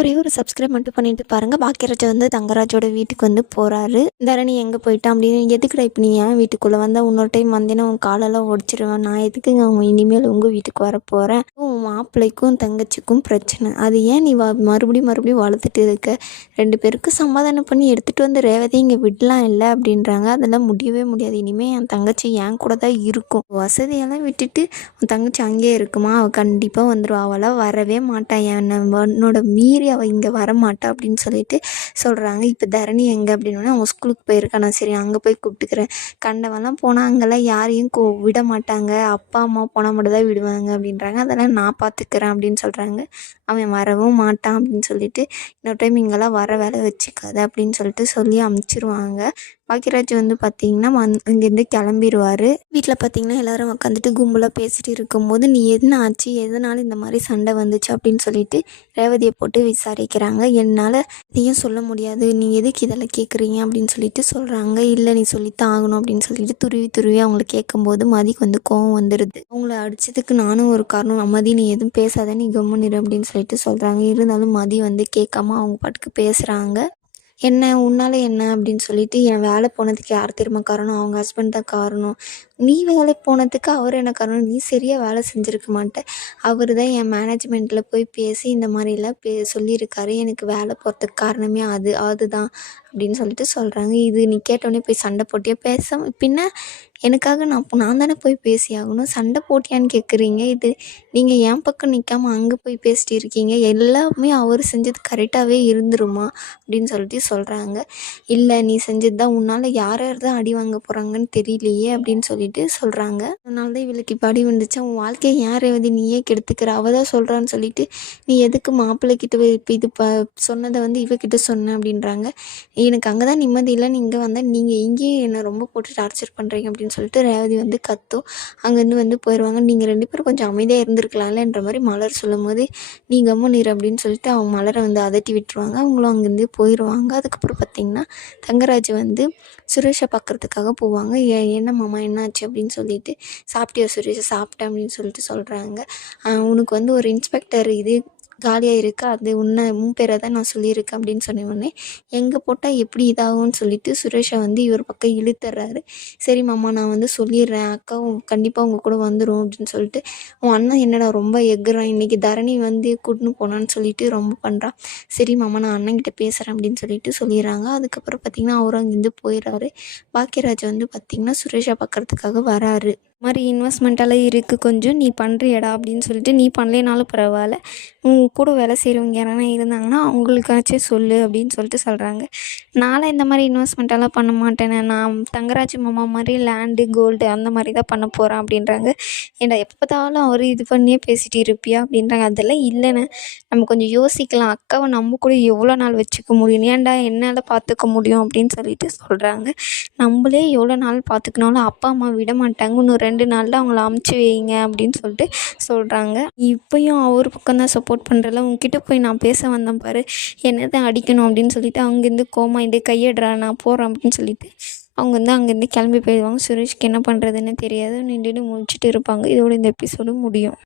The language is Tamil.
ஒரே ஒரு சப்ஸ்கிரைப் மட்டும் பண்ணிட்டு பாருங்கள். பாக்கியராஜ் வந்து தங்கராஜோட வீட்டுக்கு வந்து போகிறாரு. தரணி எங்கே போயிட்டான் அப்படின்னு, எதுக்குடா இப்போ நீ ஏன் வீட்டுக்குள்ளே வந்தால் இன்னொரு டைம் வந்தேன்னா உன் காலெல்லாம் ஒடிச்சிருவேன். நான் எதுக்குங்க அவங்க இனிமேல் உங்கள் வீட்டுக்கு வர போகிறேன். உன் மாப்பிள்ளைக்கும் தங்கச்சிக்கும் பிரச்சனை, அது ஏன் நீ மறுபடியும் வளர்த்துட்டு இருக்க. 2 பேருக்கும் சமாதானம் பண்ணி எடுத்துகிட்டு வந்து ரேவதி இங்கே விடலாம் இல்லை அப்படின்றாங்க. அதெல்லாம் முடியவே முடியாது. இனிமேல் என் தங்கச்சி என் கூட தான் இருக்கும். வசதியெல்லாம் விட்டுட்டு உன் தங்கச்சி அங்கேயே இருக்குமா, அவள் கண்டிப்பாக வந்துடுவா. அவளாக வரவே மாட்டான், என்னோட மீறி அவள் இங்கே வரமாட்டா அப்படின்னு சொல்லிட்டு சொல்கிறாங்க. இப்போ தரணி எங்கே அப்படின்னா அவங்க ஸ்கூலுக்கு போயிருக்கா. நான் சரி அங்கே போய் கூப்பிட்டுக்கிறேன். கண்டவெல்லாம் போனால் அங்கெல்லாம் யாரையும் விட மாட்டாங்க, அப்பா அம்மா போனால் மட்டும் தான் விடுவாங்க அப்படின்றாங்க. அதெல்லாம் நான் பார்த்துக்கிறேன் அப்படின்னு சொல்கிறாங்க. அவன் வரவும் மாட்டான் அப்படின்னு சொல்லிட்டு இன்னொரு டைம் இங்கெல்லாம் வர வேலை வச்சுக்காத அப்படின்னு சொல்லிட்டு சொல்லி அமுச்சிருவாங்க. பாக்கியராஜ் வந்து பார்த்திங்கன்னா இங்கேருந்து கிளம்பிடுவார். வீட்டில் பார்த்திங்கன்னா எல்லோரும் உட்காந்துட்டு கும்பலாக பேசிகிட்டு இருக்கும்போது, நீ என்ன ஆச்சு, எதனால இந்த மாதிரி சண்டை வந்துச்சு அப்படின்னு சொல்லிட்டு ரேவதியை போட்டு விசாரிக்கிறாங்க. என்னால் இதையும் சொல்ல முடியாது, நீ எதுக்கு இதெல்லாம் கேட்குறீங்க அப்படின்னு சொல்லிட்டு சொல்கிறாங்க. இல்லை நீ சொல்லித்தான் ஆகணும் அப்படின்னு சொல்லிட்டு துருவி அவங்கள கேட்கும்போது மதிக்கு வந்து கோவம் வந்துடுது. அவங்கள அடித்ததுக்கு நானும் ஒரு காரணம், மதி நீ எதுவும் பேசாத, நீ கம்முனிரு அப்படின்னு சொல்லிட்டு சொல்கிறாங்க. இருந்தாலும் மதி வந்து கேட்காம அவங்க பாட்டுக்கு பேசுகிறாங்க. என்ன உன்னால் என்ன அப்படின்னு சொல்லிட்டு, என் வேலை போனதுக்கு யார் தெரியுமா காரணம், அவங்க ஹஸ்பண்ட் தான் காரணம். நீ வேலைக்கு போனதுக்கு அவர் என்ன காரணம், நீ சரியாக வேலை செஞ்சுருக்க மாட்ட. அவர் தான் என் மேனேஜ்மெண்ட்டில் போய் பேசி இந்த மாதிரிலாம் சொல்லியிருக்காரு. எனக்கு வேலை போகிறதுக்கு காரணமே அதுதான் அப்படின்னு சொல்லிட்டு சொல்கிறாங்க. இது நீ கேட்டோடனே போய் சண்டை போட்டியா, பின்ன எனக்காக நான் தானே போய் பேசி ஆகணும், சண்டை போட்டியான்னு கேட்குறீங்க. இது நீங்கள் என் பக்கம் நிற்காம அங்கே போய் பேசிட்டு இருக்கீங்க. எல்லாமே அவர் செஞ்சது கரெக்டாகவே இருந்துருமா அப்படின்னு சொல்லிட்டு சொல்கிறாங்க. இல்லை நீ செஞ்சது தான், உன்னால் யார் தான் அடி வாங்க போகிறாங்கன்னு தெரியலையே அப்படின்னு சொல்லிட்டு சொல்கிறாங்க. அதனால தான் இவளுக்கு இப்போ அடி வந்துச்சு. உன் வாழ்க்கையை யார் வந்து நீயே கெடுத்துக்கிற, அவள் தான் சொல்கிறான்னு சொல்லிட்டு நீ எதுக்கு மாப்பிள்ளைக்கிட்ட இப்போ இது சொன்னதை வந்து இவகிட்ட சொன்ன அப்படின்றாங்க. எனக்கு அங்கே தான் நிம்மதி இல்லை, நீங்கள் வந்தால் நீங்கள் இங்கேயே என்னை ரொம்ப போட்டு டார்ச்சர் பண்ணுறீங்க அப்படின்னு சொல்லிட்டு ரேவதி வந்து கத்தும். அங்கேருந்து வந்து போயிடுவாங்க. நீங்கள் 2 பேரும் கொஞ்சம் அமைதியாக இருந்திருக்கலாம்லன்ற மாதிரி மலர் சொல்லும் போது, நீ கம்முனு அப்படின்னு சொல்லிட்டு அவங்க மலரை வந்து அதட்டி விட்டுருவாங்க. அவங்களும் அங்கேருந்து போயிடுவாங்க. அதுக்கப்புறம் பார்த்திங்கன்னா தங்கராஜ் வந்து சுரேஷை பார்க்குறதுக்காக போவாங்க. என்ன மாமா என்னாச்சு அப்படின்னு சொல்லிட்டு, சாப்பிட்டியா சுரேஷை, சாப்பிட்டேன் அப்படின்னு சொல்லிட்டு சொல்கிறாங்க. உனக்கு வந்து ஒரு இன்ஸ்பெக்டர் இது காலியாக இருக்குது, அது உன் பேரை தான் நான் சொல்லியிருக்கேன் அப்படின்னு சொன்ன உடனே, எங்கே போட்டால் எப்படி இதாகும்னு சொல்லிட்டு சுரேஷை வந்து இவர் பக்கம் இழுத்துறாரு. சரி மாமா நான் வந்து சொல்லிடுறேன், அக்காவும் கண்டிப்பாக உங்கள் கூட வந்துடும் அப்படின்னு சொல்லிட்டு, உன் அண்ணன் என்னடா ரொம்ப எக்குறான், இன்றைக்கி தரணி வந்து கூட்டின்னு போனான்னு சொல்லிட்டு ரொம்ப பண்ணுறான். சரி மாமா நான் அண்ணன்கிட்ட பேசுகிறேன் அப்படின்னு சொல்லிட்டு சொல்லிடுறாங்க. அதுக்கப்புறம் பார்த்திங்கன்னா அவரும் அங்கேருந்து போயிடுறாரு. பாக்கியராஜ் வந்து பார்த்திங்கன்னா சுரேஷை பார்க்குறதுக்காக வராரு. மாதிரி இன்வெஸ்ட்மெண்ட்டெல்லாம் இருக்குது, கொஞ்சம் நீ பண்ணுறியடா அப்படின்னு சொல்லிட்டு, நீ பண்ணலைனாலும் பரவாயில்ல, கூட வேலை செய்கிறவங்க யாரானா இருந்தாங்கன்னா அவங்களுக்காச்சும் சொல்லு அப்படின்னு சொல்லிட்டு சொல்கிறாங்க. நான்லாம் இந்த மாதிரி இன்வெஸ்ட்மெண்ட்டெல்லாம் பண்ண மாட்டேனே, நான் தங்கராஜ் மாமா மாதிரி லேண்டு கோல்டு அந்த மாதிரி தான் பண்ண போகிறேன் அப்படின்றாங்க. ஏன்டா எப்போ பார்த்தாலும் அவர் இது பண்ணியே பேசிகிட்டு இருப்பியா அப்படின்றாங்க. அதெல்லாம் இல்லைண்ணே, நம்ம கொஞ்சம் யோசிக்கலாம், அக்காவை நம்ம கூட எவ்வளோ நாள் வச்சுக்க முடியும், ஏன்டா என்னால் பார்த்துக்க முடியும் அப்படின்னு சொல்லிட்டு சொல்கிறாங்க. நம்மளே எவ்வளோ நாள் பார்த்துக்கினாலும் அப்பா அம்மா விட மாட்டாங்க, இன்னும் 2 நாளில் அவங்கள அமுச்சு வைங்க அப்படின்னு சொல்லிட்டு சொல்கிறாங்க. இப்போயும் அவர் பக்கம் தான் சப்போர்ட் பண்ணுறல, உங்ககிட்ட போய் நான் பேச வந்தேன் பாரு, என்ன தான் அடிக்கணும் அப்படின்னு சொல்லிட்டு அங்கேருந்து கோமா இதே கையெடுறா நான் போகிறேன் அப்படின்னு சொல்லிட்டு அவங்க வந்து அங்கேருந்து கிளம்பி போயிடுவாங்க. சுரேஷ்க்கு என்ன பண்ணுறதுன்னு தெரியாது, நின்றுட்டு முடிச்சுட்டு இருப்பாங்க. இதோட இந்த எபிசோடு முடியும்.